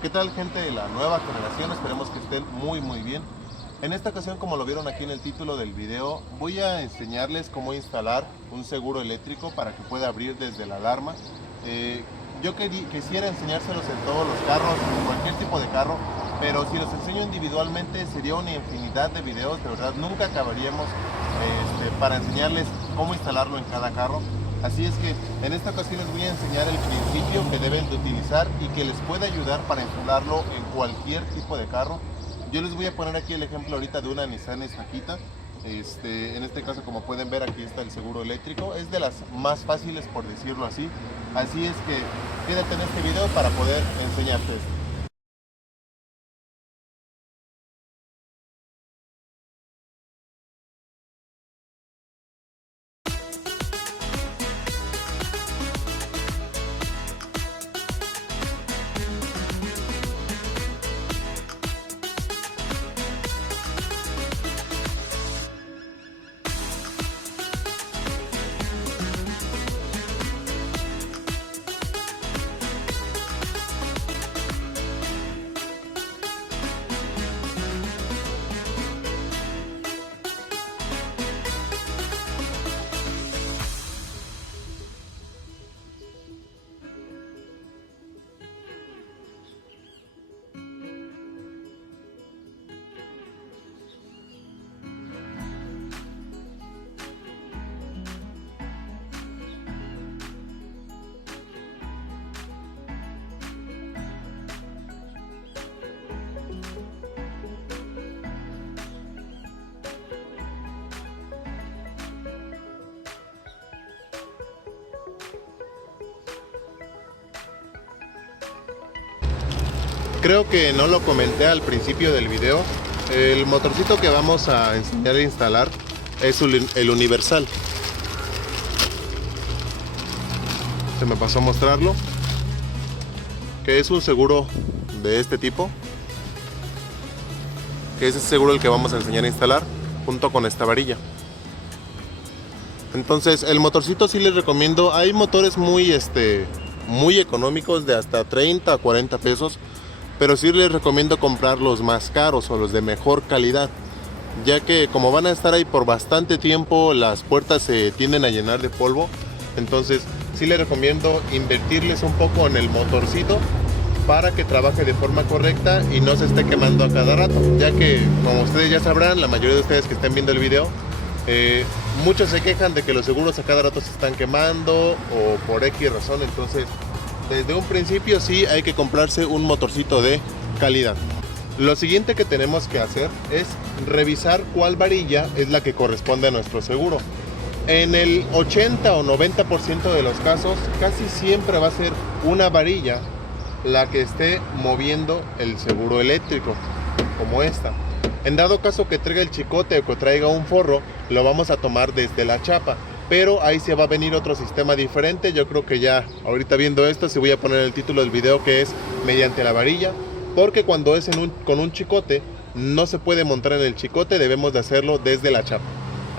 ¿Qué tal, gente de la nueva generación? Esperemos que estén muy bien. En esta ocasión, como lo vieron aquí en el título del video, voy a enseñarles cómo instalar un seguro eléctrico para que pueda abrir desde la alarma. Yo quisiera enseñárselos en todos los carros, en cualquier tipo de carro, pero si los enseño individualmente sería una infinidad de videos, de verdad nunca acabaríamos para enseñarles cómo instalarlo en cada carro. Así es que en esta ocasión les voy a enseñar el principio que deben de utilizar y que les puede ayudar para instalarlo en cualquier tipo de carro. Yo les voy a poner aquí el ejemplo ahorita de una Nissan Estaquita. En este caso, como pueden ver, aquí está el seguro eléctrico. Es de las más fáciles, por decirlo así. Así es que quédate en este video para poder enseñarte esto. Creo que no lo comenté al principio del video. El motorcito que vamos a enseñar a instalar es el universal. Se me pasó a mostrarlo. Que es un seguro de este tipo. Que es el seguro el que vamos a enseñar a instalar junto con esta varilla. Entonces el motorcito sí les recomiendo. Hay motores muy económicos de hasta 30 a 40 pesos. Pero sí les recomiendo comprar los más caros o los de mejor calidad, ya que como van a estar ahí por bastante tiempo, las puertas se tienden a llenar de polvo. Entonces sí les recomiendo invertirles un poco en el motorcito para que trabaje de forma correcta y no se esté quemando a cada rato, ya que, como ustedes ya sabrán, la mayoría de ustedes que estén viendo el video, muchos se quejan de que los seguros a cada rato se están quemando o por X razón. Entonces desde un principio sí hay que comprarse un motorcito de calidad. Lo siguiente que tenemos que hacer es revisar cuál varilla es la que corresponde a nuestro seguro. En el 80 o 90% de los casos, casi siempre va a ser una varilla la que esté moviendo el seguro eléctrico, como esta. En dado caso que traiga el chicote o que traiga un forro, lo vamos a tomar desde la chapa. Pero ahí se va a venir otro sistema diferente. Yo creo que ya ahorita viendo esto, sí voy a poner el título del video, que es mediante la varilla, porque cuando es con un chicote no se puede montar en el chicote, debemos de hacerlo desde la chapa.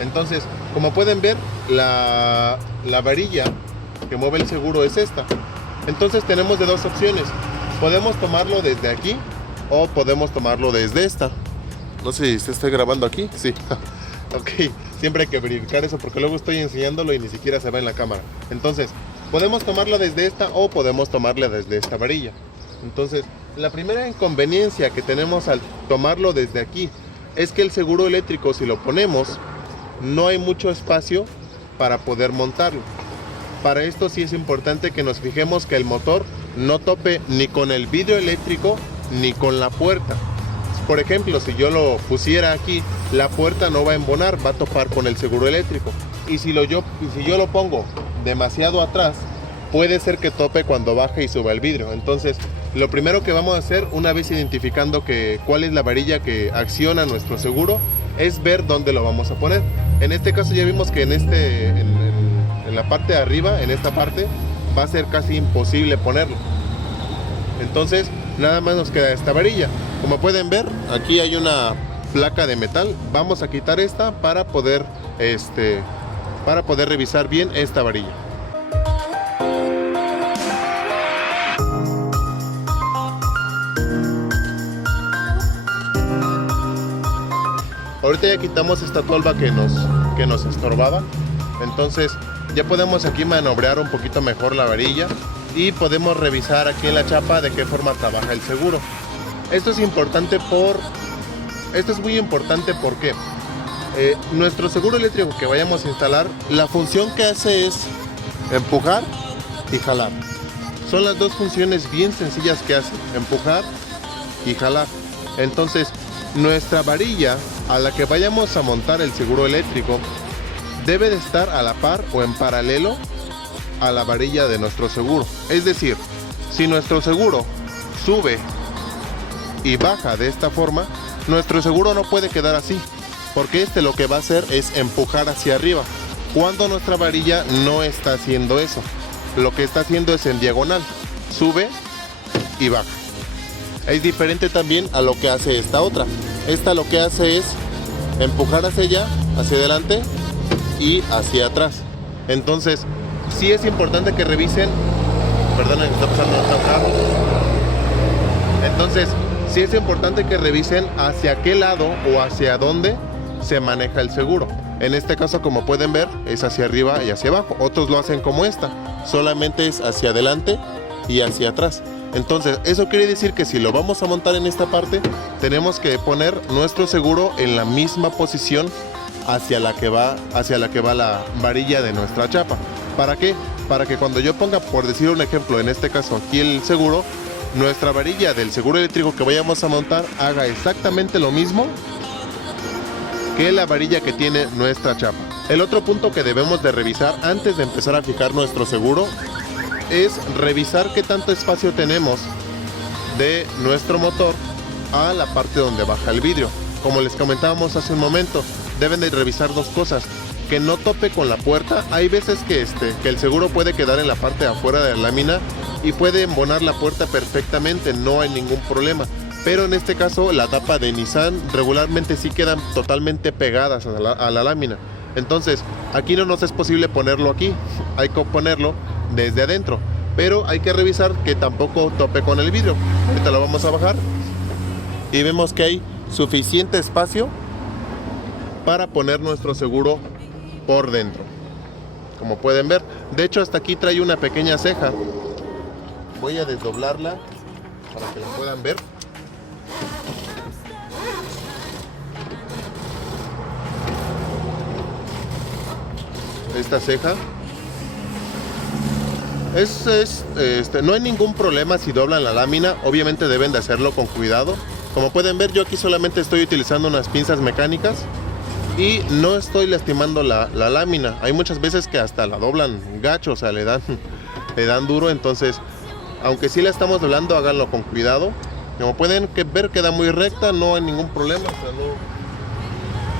Entonces, como pueden ver, la varilla que mueve el seguro es esta. Entonces tenemos de dos opciones: podemos tomarlo desde aquí o podemos tomarlo desde esta. No sé si se está grabando aquí. Sí. Ok, siempre hay que verificar eso porque luego estoy enseñándolo y ni siquiera se ve en la cámara. Entonces, podemos tomarla desde esta o podemos tomarla desde esta varilla. Entonces, la primera inconveniencia que tenemos al tomarlo desde aquí es que el seguro eléctrico, si lo ponemos, no hay mucho espacio para poder montarlo. Para esto sí es importante que nos fijemos que el motor no tope ni con el vidrio eléctrico ni con la puerta. Por ejemplo, si yo lo pusiera aquí, la puerta no va a embonar, va a topar con el seguro eléctrico. Y si yo lo pongo demasiado atrás, puede ser que tope cuando baje y suba el vidrio. Entonces, lo primero que vamos a hacer, una vez identificando cuál es la varilla que acciona nuestro seguro, es ver dónde lo vamos a poner. En este caso ya vimos que en la parte de arriba, en esta parte, va a ser casi imposible ponerlo. Entonces, nada más nos queda esta varilla. Como pueden ver, aquí hay una placa de metal. Vamos a quitar esta para poder revisar bien esta varilla. Ahorita ya quitamos esta tolva que nos estorbaba. Entonces ya podemos aquí maniobrar un poquito mejor la varilla y podemos revisar aquí en la chapa de qué forma trabaja el seguro. Esto es muy importante porque nuestro seguro eléctrico que vayamos a instalar, la función que hace es empujar y jalar. Son las dos funciones bien sencillas que hace, empujar y jalar. Entonces, nuestra varilla a la que vayamos a montar el seguro eléctrico debe de estar a la par o en paralelo a la varilla de nuestro seguro. Es decir, si nuestro seguro sube y baja de esta forma, nuestro seguro no puede quedar así, porque lo que va a hacer es empujar hacia arriba, cuando nuestra varilla no está haciendo eso. Lo que está haciendo es en diagonal, sube y baja. Es diferente también a lo que hace esta otra. Esta lo que hace es empujar hacia allá, hacia adelante y hacia atrás. Entonces, sí es importante que revisen. Perdonen, está pasando otro carro. Entonces, sí es importante que revisen hacia qué lado o hacia dónde se maneja el seguro. En este caso, como pueden ver, es hacia arriba y hacia abajo. Otros lo hacen como esta, solamente es hacia adelante y hacia atrás. Entonces, eso quiere decir que si lo vamos a montar en esta parte, tenemos que poner nuestro seguro en la misma posición hacia la que va la varilla de nuestra chapa. ¿Para qué? Para que cuando yo ponga, por decir un ejemplo, en este caso aquí el seguro, nuestra varilla del seguro eléctrico que vayamos a montar haga exactamente lo mismo que la varilla que tiene nuestra chapa. El otro punto que debemos de revisar antes de empezar a fijar nuestro seguro es revisar qué tanto espacio tenemos de nuestro motor a la parte donde baja el vidrio. Como les comentábamos hace un momento, deben de revisar dos cosas: que no tope con la puerta. Hay veces que el seguro puede quedar en la parte de afuera de la lámina y puede embonar la puerta perfectamente, no hay ningún problema. Pero en este caso la tapa de Nissan regularmente sí quedan totalmente pegadas a la lámina. Entonces aquí no nos es posible ponerlo aquí, hay que ponerlo desde adentro. Pero hay que revisar que tampoco tope con el vidrio. Ahorita lo vamos a bajar y vemos que hay suficiente espacio para poner nuestro seguro por dentro. Como pueden ver, de hecho hasta aquí trae una pequeña ceja. Voy a desdoblarla para que lo puedan ver. Esta ceja no hay ningún problema si doblan la lámina. Obviamente deben de hacerlo con cuidado. Como pueden ver, yo aquí solamente estoy utilizando unas pinzas mecánicas y no estoy lastimando la lámina. Hay muchas veces que hasta la doblan gacho, o sea, le dan duro. Entonces, aunque sí la estamos doblando, háganlo con cuidado. Como pueden ver, queda muy recta, no hay ningún problema, o sea,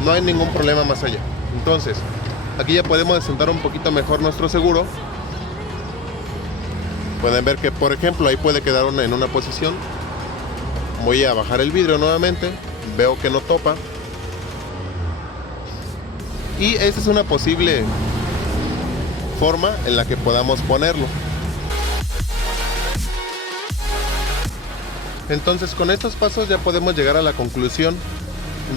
no hay ningún problema más allá. Entonces, aquí ya podemos asentar un poquito mejor nuestro seguro. Pueden ver que, por ejemplo, ahí puede quedar en una posición. Voy a bajar el vidrio nuevamente, veo que no topa. Y esa es una posible forma en la que podamos ponerlo. Entonces, con estos pasos ya podemos llegar a la conclusión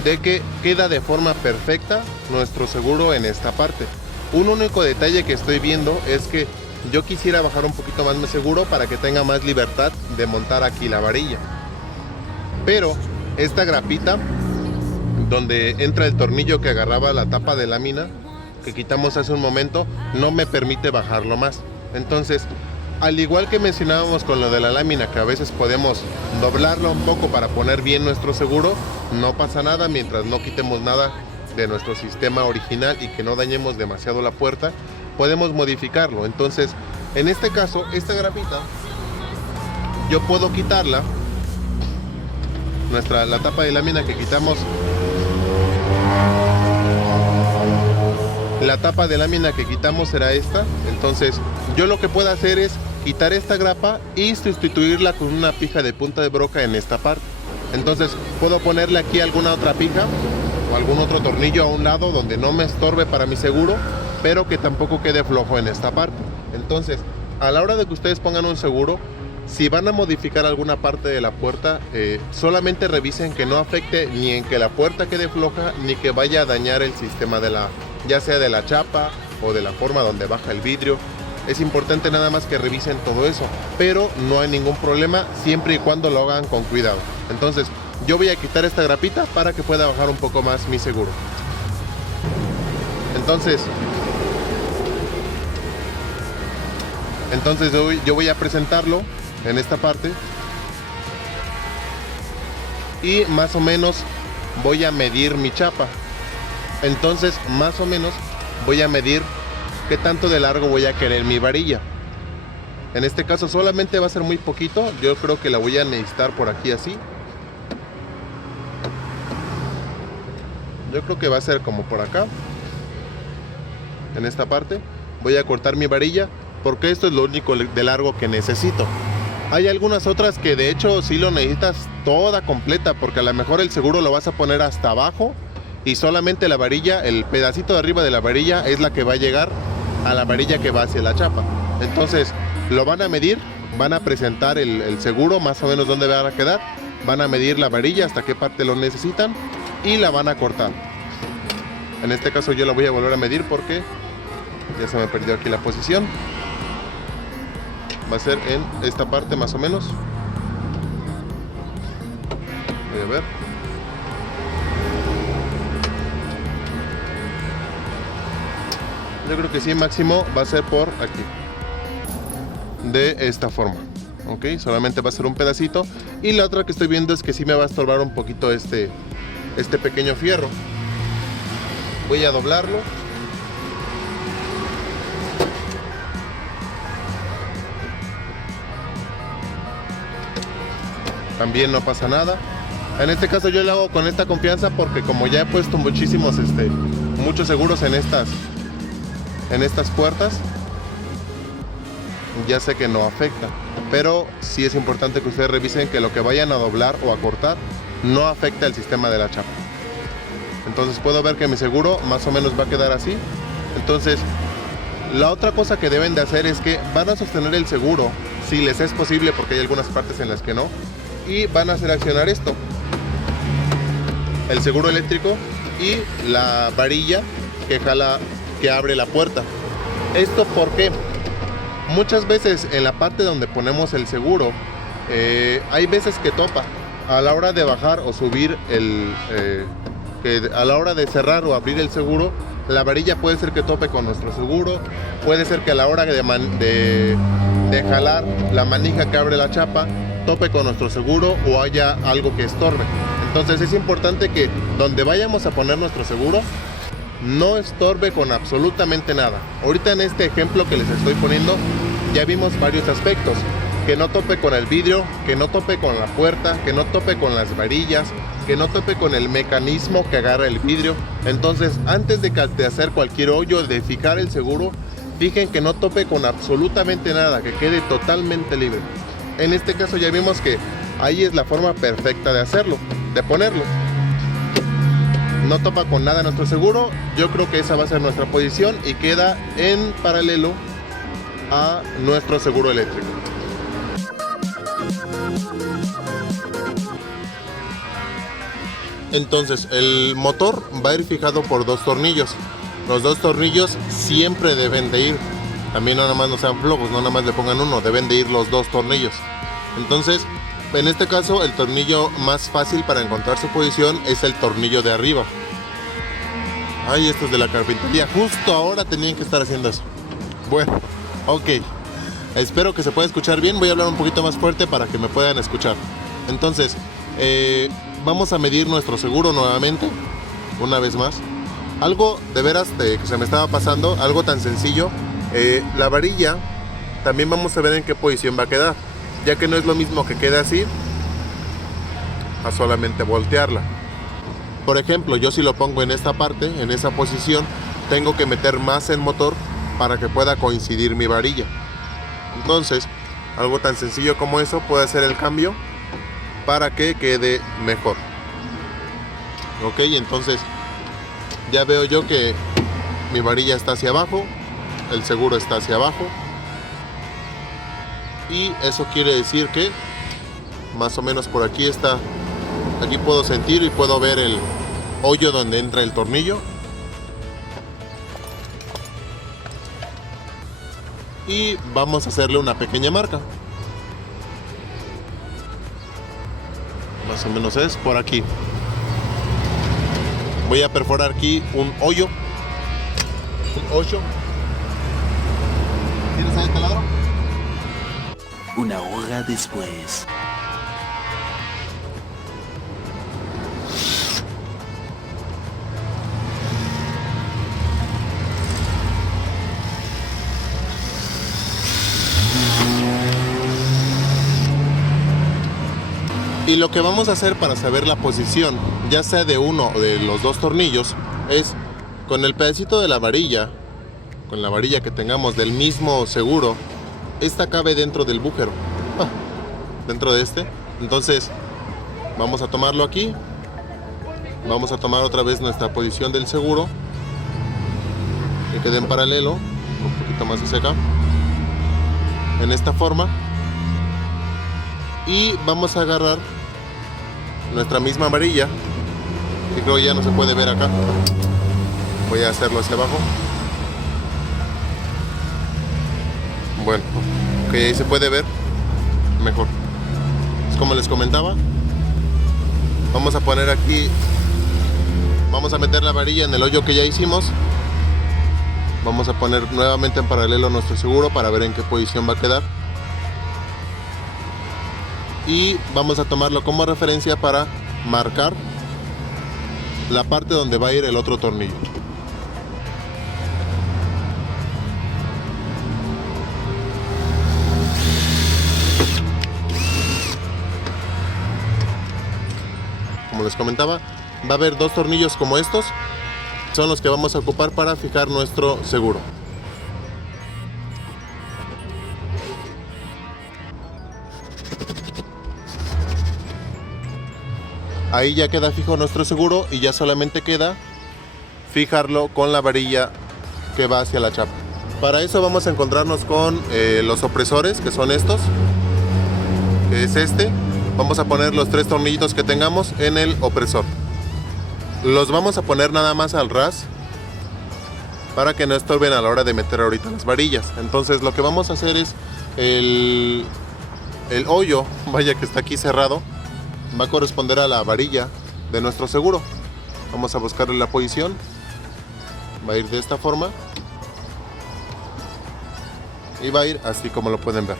de que queda de forma perfecta nuestro seguro en esta parte. Un único detalle que estoy viendo es que yo quisiera bajar un poquito más mi seguro para que tenga más libertad de montar aquí la varilla. Pero esta grapita donde entra el tornillo que agarraba la tapa de lámina que quitamos hace un momento no me permite bajarlo más. Entonces, al igual que mencionábamos con lo de la lámina, que a veces podemos doblarla un poco para poner bien nuestro seguro, no pasa nada mientras no quitemos nada de nuestro sistema original y que no dañemos demasiado la puerta, podemos modificarlo. Entonces, en este caso, esta grapita yo puedo quitarla. La tapa de lámina que quitamos, la tapa de lámina que quitamos será esta. Entonces yo lo que puedo hacer es quitar esta grapa y sustituirla con una pija de punta de broca en esta parte. Entonces puedo ponerle aquí alguna otra pija o algún otro tornillo a un lado donde no me estorbe para mi seguro, pero que tampoco quede flojo en esta parte. Entonces, a la hora de que ustedes pongan un seguro, Si van a modificar alguna parte de la puerta, solamente revisen que no afecte ni en que la puerta quede floja, ni que vaya a dañar el sistema ya sea de la chapa o de la forma donde baja el vidrio. Es importante nada más que revisen todo eso, pero no hay ningún problema siempre y cuando lo hagan con cuidado. Entonces yo voy a quitar esta grapita para que pueda bajar un poco más mi seguro. Entonces yo voy a presentarlo en esta parte y más o menos voy a medir mi chapa. Entonces más o menos voy a medir qué tanto de largo voy a querer mi varilla. En este caso solamente va a ser muy poquito. Yo creo que la voy a necesitar por aquí así. Yo creo que va a ser como por acá. En esta parte voy a cortar mi varilla porque esto es lo único de largo que necesito. Hay algunas otras que de hecho sí lo necesitas toda completa, porque a lo mejor el seguro lo vas a poner hasta abajo y solamente la varilla, el pedacito de arriba de la varilla es la que va a llegar a la varilla que va hacia la chapa. Entonces lo van a medir, van a presentar el seguro más o menos dónde van a quedar, van a medir la varilla hasta qué parte lo necesitan y la van a cortar. En este caso yo la voy a volver a medir porque ya se me perdió aquí la posición. Va a ser en esta parte más o menos. Voy a ver. Yo creo que sí, máximo va a ser por aquí. De esta forma. Ok, solamente va a ser un pedacito. Y la otra que estoy viendo es que sí me va a estorbar un poquito este pequeño fierro. Voy a doblarlo. También no pasa nada. En este caso yo lo hago con esta confianza porque como ya he puesto muchos seguros en estas puertas, ya sé que no afecta. Pero sí es importante que ustedes revisen que lo que vayan a doblar o a cortar no afecta el sistema de la chapa. Entonces puedo ver que mi seguro más o menos va a quedar así. Entonces la otra cosa que deben de hacer es que van a sostener el seguro si les es posible, porque hay algunas partes en las que no, y van a hacer accionar esto, el seguro eléctrico y la varilla que abre la puerta. ¿Esto por qué? Muchas veces en la parte donde ponemos el seguro hay veces que topa a la hora de bajar o subir a la hora de cerrar o abrir el seguro. La varilla puede ser que tope con nuestro seguro, puede ser que a la hora de jalar la manija que abre la chapa tope con nuestro seguro o haya algo que estorbe. Entonces es importante que donde vayamos a poner nuestro seguro no estorbe con absolutamente nada. Ahorita en este ejemplo que les estoy poniendo ya vimos varios aspectos: que no tope con el vidrio, que no tope con la puerta, que no tope con las varillas, que no tope con el mecanismo que agarra el vidrio. Entonces antes de hacer cualquier hoyo, de fijar el seguro, fijen que no tope con absolutamente nada, que quede totalmente libre. En este caso ya vimos que ahí es la forma perfecta de hacerlo, de ponerlo. No topa con nada nuestro seguro. Yo creo que esa va a ser nuestra posición y queda en paralelo a nuestro seguro eléctrico. Entonces el motor va a ir fijado por dos tornillos. Los dos tornillos siempre deben de ir. También no nada más no sean flojos, no nada más le pongan uno, deben de ir los dos tornillos. Entonces, en este caso, el tornillo más fácil para encontrar su posición es el tornillo de arriba. Ay, esto es de la carpintería. Justo ahora tenían que estar haciendo eso. Bueno, ok. Espero que se pueda escuchar bien. Voy a hablar un poquito más fuerte para que me puedan escuchar. Entonces, vamos a medir nuestro seguro nuevamente, una vez más. Algo de veras que se me estaba pasando, algo tan sencillo. La varilla también vamos a ver en qué posición va a quedar, ya que no es lo mismo que quede así a solamente voltearla. Por ejemplo, yo si lo pongo en esta parte, en esa posición, tengo que meter más el motor para que pueda coincidir mi varilla. Entonces, algo tan sencillo como eso puede hacer el cambio para que quede mejor. Ok, entonces ya veo yo que mi varilla está hacia abajo, el seguro está hacia abajo y eso quiere decir que más o menos por aquí está. Aquí puedo sentir y puedo ver el hoyo donde entra el tornillo. Y vamos a hacerle una pequeña marca. Más o menos es por aquí. Voy a perforar aquí un hoyo. Un hoyo. ¿Tienes ahí este lado? Una hora después. Y lo que vamos a hacer para saber la posición, ya sea de uno o de los dos tornillos, es con el pedacito de la varilla, con la varilla que tengamos del mismo seguro, esta cabe dentro del bújero, dentro de este. Entonces vamos a tomarlo aquí, vamos a tomar otra vez nuestra posición del seguro, que quede en paralelo, un poquito más hacia acá, en esta forma. Y vamos a agarrar nuestra misma varilla, que creo ya no se puede ver acá. Voy a hacerlo hacia abajo. Bueno, ok, ahí se puede ver mejor. Es como les comentaba. Vamos a poner aquí, vamos a meter la varilla en el hoyo que ya hicimos. Vamos a poner nuevamente en paralelo nuestro seguro para ver en qué posición va a quedar. Y vamos a tomarlo como referencia para marcar la parte donde va a ir el otro tornillo. Como les comentaba, va a haber dos tornillos como estos, son los que vamos a ocupar para fijar nuestro seguro. Ahí ya queda fijo nuestro seguro y ya solamente queda fijarlo con la varilla que va hacia la chapa. Para eso vamos a encontrarnos con los opresores, que son estos, que es este. Vamos a poner los tres tornillitos que tengamos en el opresor. Los vamos a poner nada más al ras para que no estorben a la hora de meter ahorita las varillas. Entonces lo que vamos a hacer es el hoyo, vaya que está aquí cerrado, va a corresponder a la varilla de nuestro seguro. Vamos a buscarle la posición. Va a ir de esta forma y va a ir así como lo pueden ver.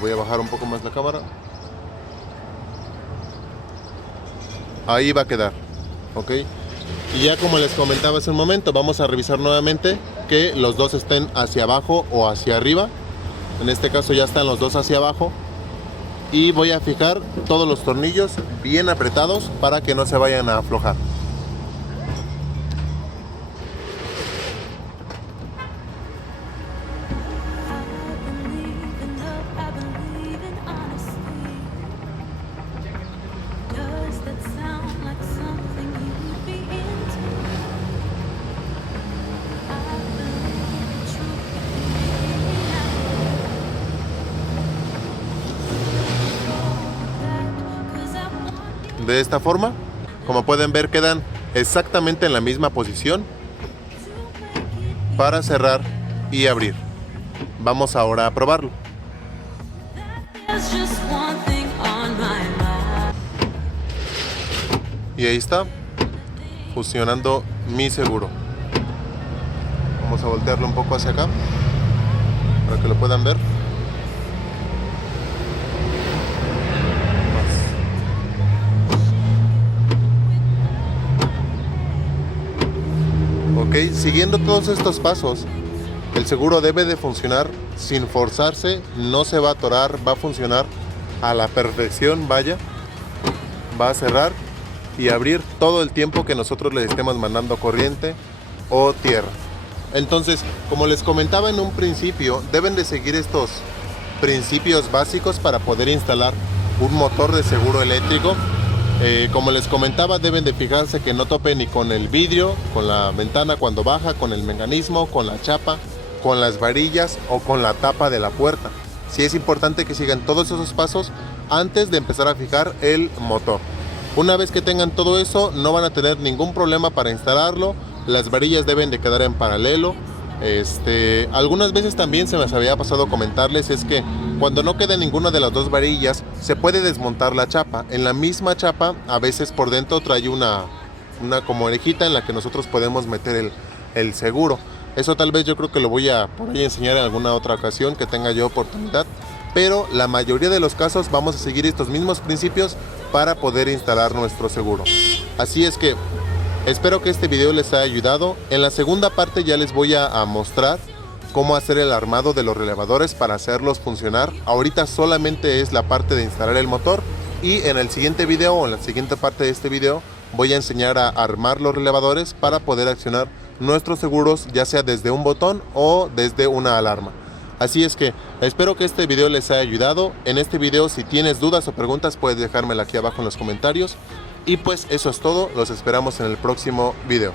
Voy a bajar un poco más la cámara. Ahí va a quedar, ok. Y ya como les comentaba hace un momento, vamos a revisar nuevamente que los dos estén hacia abajo o hacia arriba. En este caso ya están los dos hacia abajo. Y voy a fijar todos los tornillos bien apretados para que no se vayan a aflojar. De esta forma, como pueden ver, quedan exactamente en la misma posición para cerrar y abrir. Vamos ahora a probarlo. Y ahí está, funcionando mi seguro. Vamos a voltearlo un poco hacia acá para que lo puedan ver. Ok, siguiendo todos estos pasos, el seguro debe de funcionar sin forzarse, no se va a atorar, va a funcionar a la perfección, vaya. Va a cerrar y abrir todo el tiempo que nosotros le estemos mandando corriente o tierra. Entonces, como les comentaba en un principio, deben de seguir estos principios básicos para poder instalar un motor de seguro eléctrico. Como les comentaba, deben de fijarse que no tope ni con el vidrio, con la ventana cuando baja, con el mecanismo, con la chapa, con las varillas o con la tapa de la puerta. Sí es importante que sigan todos esos pasos antes de empezar a fijar el motor. Una vez que tengan todo eso, no van a tener ningún problema para instalarlo. Las varillas deben de quedar en paralelo. Algunas veces también se me había pasado comentarles es que cuando no quede ninguna de las dos varillas, se puede desmontar la chapa. En la misma chapa, a veces por dentro trae una como orejita en la que nosotros podemos meter el seguro. Eso tal vez yo creo que lo voy a por ahí enseñar en alguna otra ocasión que tenga yo oportunidad. Pero la mayoría de los casos vamos a seguir estos mismos principios para poder instalar nuestro seguro. Así es que espero que este video les haya ayudado. En la segunda parte ya les voy a mostrar cómo hacer el armado de los relevadores para hacerlos funcionar. Ahorita solamente es la parte de instalar el motor y en el siguiente video o en la siguiente parte de este video voy a enseñar a armar los relevadores para poder accionar nuestros seguros, ya sea desde un botón o desde una alarma. Así es que espero que este video les haya ayudado. En este video, si tienes dudas o preguntas, puedes dejármela aquí abajo en los comentarios. Y pues eso es todo, los esperamos en el próximo video.